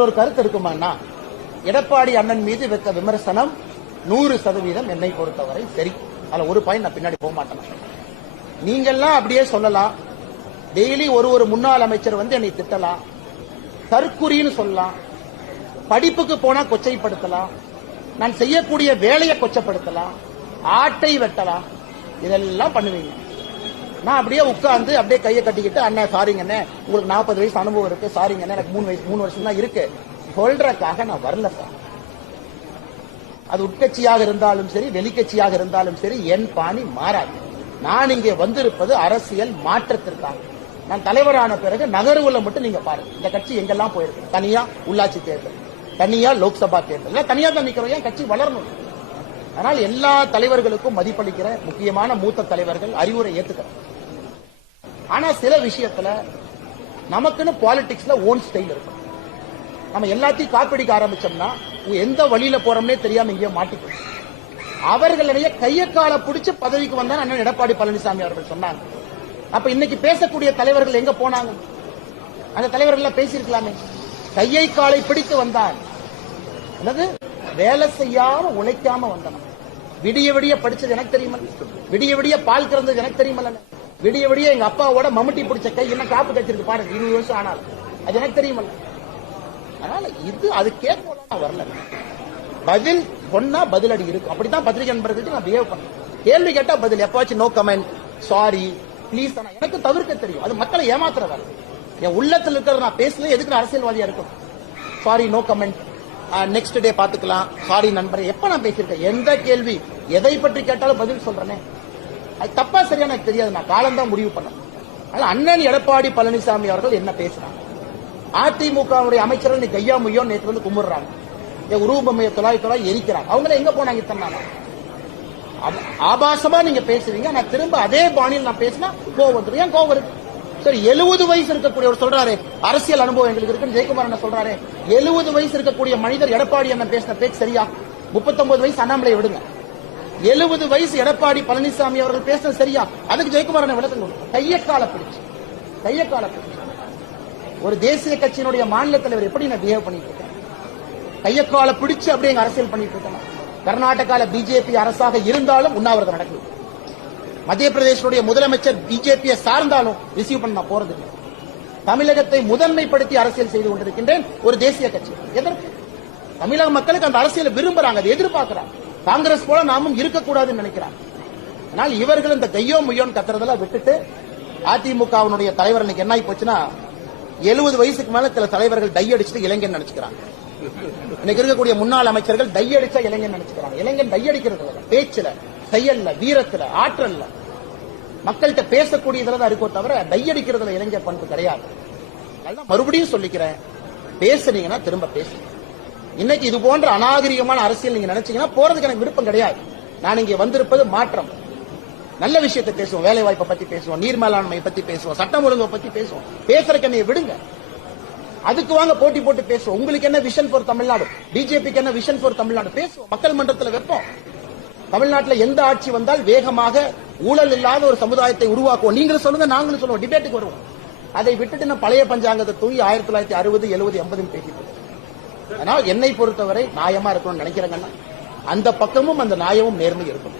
ஒரு கருத்து இருக்குமாண்ணா, எடப்பாடி அண்ணன் மீது வைத்த விமர்சனம் 100% என்னை பொறுத்தவரை சரி. அதுல ஒரு பாயிண்ட் நான் பின்னாடி போக மாட்டேன். நீங்கெல்லாம் அப்படியே சொல்லலாம், டெய்லி ஒரு முன்னாள் அமைச்சர் வந்து என்னை திட்டலாம், தற்குறின்னு சொல்லலாம், படிப்புக்கு போனா கொச்சைப்படுத்தலாம், நான் செய்யக்கூடிய வேலையை கொச்சப்படுத்தலாம், ஆட்டை வெட்டலாம், இதெல்லாம் பண்ணுவீங்க. நான் அப்படியே உட்கார்ந்து அப்படியே கையை கட்டிக்கிட்டு, அண்ணன் சாரிங்க அண்ணே, உங்களுக்கு 40 வயசு அனுபவம் இருக்கு, சாரிங்க அண்ணே, எனக்கு 3 வருஷம் தான் இருக்கு சொல்றதுக்காக நான் வரல சார். அது உட்கட்சியாக இருந்தாலும் சரி, வெளிக்கட்சியாக இருந்தாலும் சரி, என் பாணி மாறாது. நான் இங்கே வந்திருப்பது அரசியல் மாற்றத்திற்காக. நான் தலைவரான பிறகு நகர்வுல மட்டும் நீங்க பாருங்க, இந்த கட்சி எங்கெல்லாம் போயிருக்கு. தனியா உள்ளாட்சி தேர்தல், தனியா லோக்சபா தேர்தல், தனியா தான் நிக்கிறோம். ஏன் கட்சி வளரணும். அதனால் எல்லா தலைவர்களுக்கும் மதிப்பளிக்கிற முக்கியமான மூத்த தலைவர்கள் அறிவுரை ஏத்துக்கிறேன். ஆனா சில விஷயத்துல நமக்குன்னு பாலிடிக்ஸ்ல ஓன் ஸ்டைல் இருக்கும். நம்ம எல்லாத்தையும் காப்பிடிக்க ஆரம்பிச்சோம்னா எந்த வழியில போறோம்னே தெரியாம இங்கே மாட்டிக்கும். அவர்களுடைய கையக்கால பிடிச்சு பதவிக்கு வந்தா அண்ணன் எடப்பாடி பழனிசாமி அவர்கள் சொன்னாங்க. அப்ப இன்னைக்கு பேசக்கூடிய தலைவர்கள் எங்க போனாங்க? அந்த தலைவர்கள் பேசியிருக்கலாமே. கையை காலை பிடித்து வந்தார், அல்லது வேலை செய்யாம உழைக்காம வந்தன. விடிய விடிய படிச்சது எனக்கு தெரியுமா? விடிய விடிய பால் கறந்தது எனக்கு தெரியுமல்ல? விடிய விடிய எங்க அப்பாவோட மம்முட்டி பிடிச்ச கை என்ன காப்பு கச்சிருக்கு பாருங்க, 20 வருஷம் ஆனாலும் அது எனக்கு தெரியுமல்ல? அதனால இது அது கேட்க வரல. பதில் சொன்னா பதிலடி இருக்கும். அப்படித்தான் பத்திரிகை நண்பர்களுக்கு நான் பிஹேவ் பண்ணேன். கேள்வி கேட்டா பதில், எப்பாச்சும் நோ கமெண்ட், சாரி, பிளீஸ். எனக்கு தவிர்க்க தெரியும். அது மக்களை ஏமாத்துற வேலை. என் உள்ளத்தில் இருக்கிறத நான் பேசல, எதுக்கு அரசியல்வாதியா இருக்கும்? Sorry, no comment, next day பாத்துக்கலாம், சாரி நண்பரே. எப்ப நான் பேசியிருக்கேன்? எந்த கேள்வி எதை பற்றி கேட்டாலும் பதில் சொல்றேனே. அது தப்பா சரியா எனக்கு தெரியாது. நான் காலம் தான் முடிவு பண்ணேன். அதனால அண்ணன் எடப்பாடி பழனிசாமி அவர்கள் என்ன பேசுறாங்க? அதிமுகவுடைய அமைச்சர்கள் நீ கையா முய்யோ நேற்று வந்து கும்பிடுறாங்க, உருவமையை தொலாய் எரிக்கிறாங்க. அவங்கள எங்க போனாங்க? இத்தனை ஆபாசமா நீங்க பேசுவீங்க. நான் திரும்ப அதே பாணியில் நான் பேசினா கோவம் வந்துடும். ஏன் கோவம் இருக்கு? சரி, 70 வயசு இருக்கக்கூடியவர் சொல்றாரு அரசியல் அனுபவம் எங்களுக்கு இருக்குன்னு ஜெயக்குமார் என்ன சொல்றாரு. 70 வயசு இருக்கக்கூடிய மனிதர் எடப்பாடி என்ன பேசின பேச்சு சரியா? 39 வயசு அண்ணாமலை விடுங்க, 70 வயசு எடப்பாடி பழனிசாமி அவர்கள் பேசின சரியா? அதுக்கு ஜெயக்குமார் என்ன விளக்கம் கொடுக்கும்? கையக்கால பிடிச்சு ஒரு தேசிய கட்சியினுடைய மாநில தலைவர் எப்படி நான் பிஹேவ் பண்ணிட்டு இருக்கேன்? கையக்கால பிடிச்சு அப்படியே அரசியல் பண்ணிட்டு இருக்கேன். கர்நாடகால பிஜேபி அரசாக இருந்தாலும் உண்ணாவிரதம் நடக்குது. மத்திய பிரதேசனுடைய முதலமைச்சர் பிஜேபியை சார்ந்தாலும் ரிசீவ் பண்ண போறது. தமிழகத்தை முதன்மைப்படுத்தி அரசியல் செய்து கொண்டிருக்கின்றேன் ஒரு தேசிய கட்சி. எதற்கு? தமிழக மக்களுக்கு அந்த அரசியலை விரும்புறாங்க, அதை எதிர்பார்க்கிறாங்க. காங்கிரஸ் போல நாமும் இருக்கக்கூடாதுன்னு நினைக்கிறாங்க. ஆனால் இவர்கள் இந்த கையோ முய்யோன்னு கத்துறதெல்லாம் விட்டுட்டு, அதிமுகவினுடைய தலைவர் இன்னைக்கு என்ன ஆகி போச்சுன்னா, 70 வயசுக்கு மேல சில தலைவர்கள் டை அடிச்சுட்டு இளைஞன் நினைச்சுக்கிறாங்க. இன்னைக்கு இருக்கக்கூடிய முன்னாள் அமைச்சர்கள் டை அடிச்சா இளைஞன் நினைச்சுக்கிறாங்க. இளைஞன் டை அடிக்கிறது இல்ல, பேச்சுல, செயல்ல, வீரத்துல, ஆற்றல்ல, மக்கள்கிட்ட பேசக்கூடியதுல தான் இருக்கோ தவிர டை அடிக்கிறதுல இளைஞர் பண்பு கிடையாது. அதனால மறுபடியும் சொல்லிக்கிறேன், பேசுனீங்கன்னா திரும்ப பேசுங்க. இன்னைக்கு இது போன்ற அநாகரிகமான அரசியல் நீங்க நினைச்சீங்கன்னா போறதுக்கு எனக்கு விருப்பம் கிடையாது. நான் இங்கே வந்திருப்பது மாற்றம். நல்ல விஷயத்தை பேசுவோம், வேலை வாய்ப்பை பத்தி பேசுவோம், நீர் மேலாண்மை பத்தி பேசுவோம், சட்டம் ஒழுங்கை பத்தி பேசுவோம். பேசுறதுக்கு என்னைய விடுங்க. அதுக்கு வாங்க போட்டி போட்டு பேசுவோம். உங்களுக்கு என்ன விஷன் ஃபார் தமிழ்நாடு, பிஜேபிக்கு என்ன விஷன் ஃபார் தமிழ்நாடு பேசுவோம். மக்கள் மன்றத்தில் வைப்போம். தமிழ்நாட்டில் எந்த ஆட்சி வந்தால் வேகமாக ஊழல் இல்லாத ஒரு சமுதாயத்தை உருவாக்குவோம். நீங்களும் சொல்லுங்க, நாங்களும் சொல்லுவோம், டிபேட்டுக்கு வருவோம். அதை விட்டுட்டு நான் பழைய பஞ்சாங்கத்தை தூங்கி 1960, 70, 80 பேசிட்டு. அதனால் என்னை பொறுத்தவரை நியாயமா இருக்கணும்னு நினைக்கிறேங்கன்னா அந்த பக்கமும் அந்த நியாயமும் நேர்மை இருக்கும்.